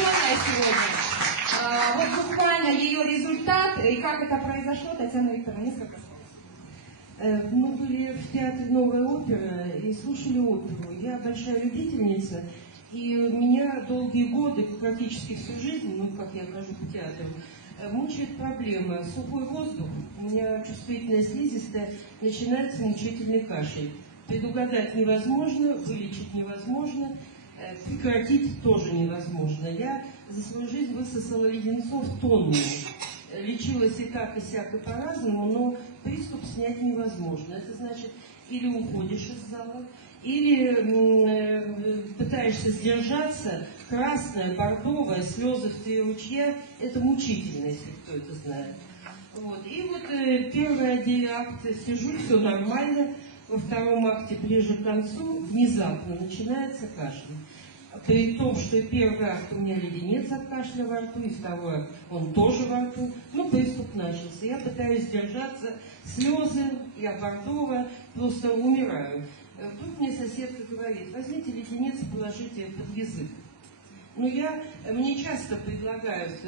традиционная сегодня. Вот буквально ее результат и как это произошло, Татьяна Викторовна, несколько слов. Мы были в театре «Новая опера» и слушали оперу. Я большая любительница, и меня долгие годы, практически всю жизнь, ну, как я хожу по театру, мучает проблема. Сухой воздух, у меня чувствительная слизистая, начинается мучительный кашель. Предугадать невозможно, вылечить невозможно, прекратить тоже невозможно. Я за свою жизнь высосала леденцов тонны. Лечилась и так, и сяк, и по-разному, но приступ снять невозможно. Это значит, или уходишь из зала, или пытаешься сдержаться. Красная, бордовая, слезы в 3 ручья – это мучительно, если кто это знает. Вот. И вот первый акт сижу, все нормально. Во втором акте, ближе к концу, внезапно начинается кашель. При том, что первый акт у меня леденец от кашля во рту, и второй акт он тоже во рту, ну, приступ начался. Я пытаюсь держаться, слезы, я бордовая, просто умираю. Тут мне соседка говорит: возьмите леденец и положите под язык. Ну, мне часто предлагают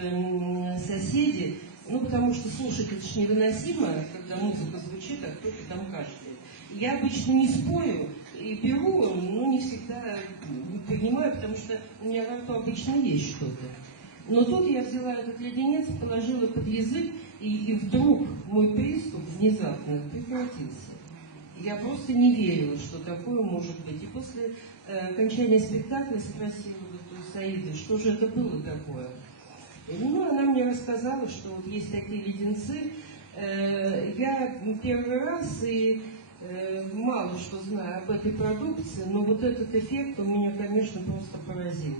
соседи, ну, потому что слушать это ж невыносимо, когда музыка звучит, а кто-то там кашляет. Я обычно не спорю и беру, но не всегда понимаю, потому что у меня во рту обычно есть что-то. Но тут я взяла этот леденец, положила под язык, и вдруг мой приступ внезапно прекратился. Я просто не верила, что такое может быть. И после окончания спектакля спросила у Саиды, что же это было такое. Ну, она мне рассказала, что вот есть такие леденцы. Я первый раз и мало что знаю об этой продукции, но вот этот эффект у меня, конечно, просто поразил.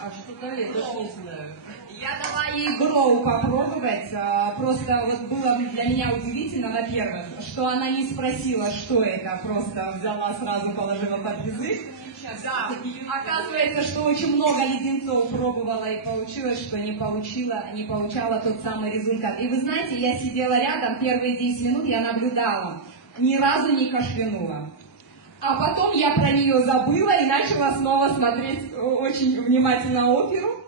А что далее, я даже не знаю. Я дала ей Гроу попробовать. Просто вот было для меня удивительно, во-первых, что она не спросила, что это, просто взяла, сразу положила под язык. Да, оказывается, что очень много леденцов пробовала и получилось, что не получала тот самый результат. И вы знаете, я сидела рядом, первые 10 минут я наблюдала, ни разу не кашлянула. А потом я про нее забыла и начала снова смотреть очень внимательно оперу.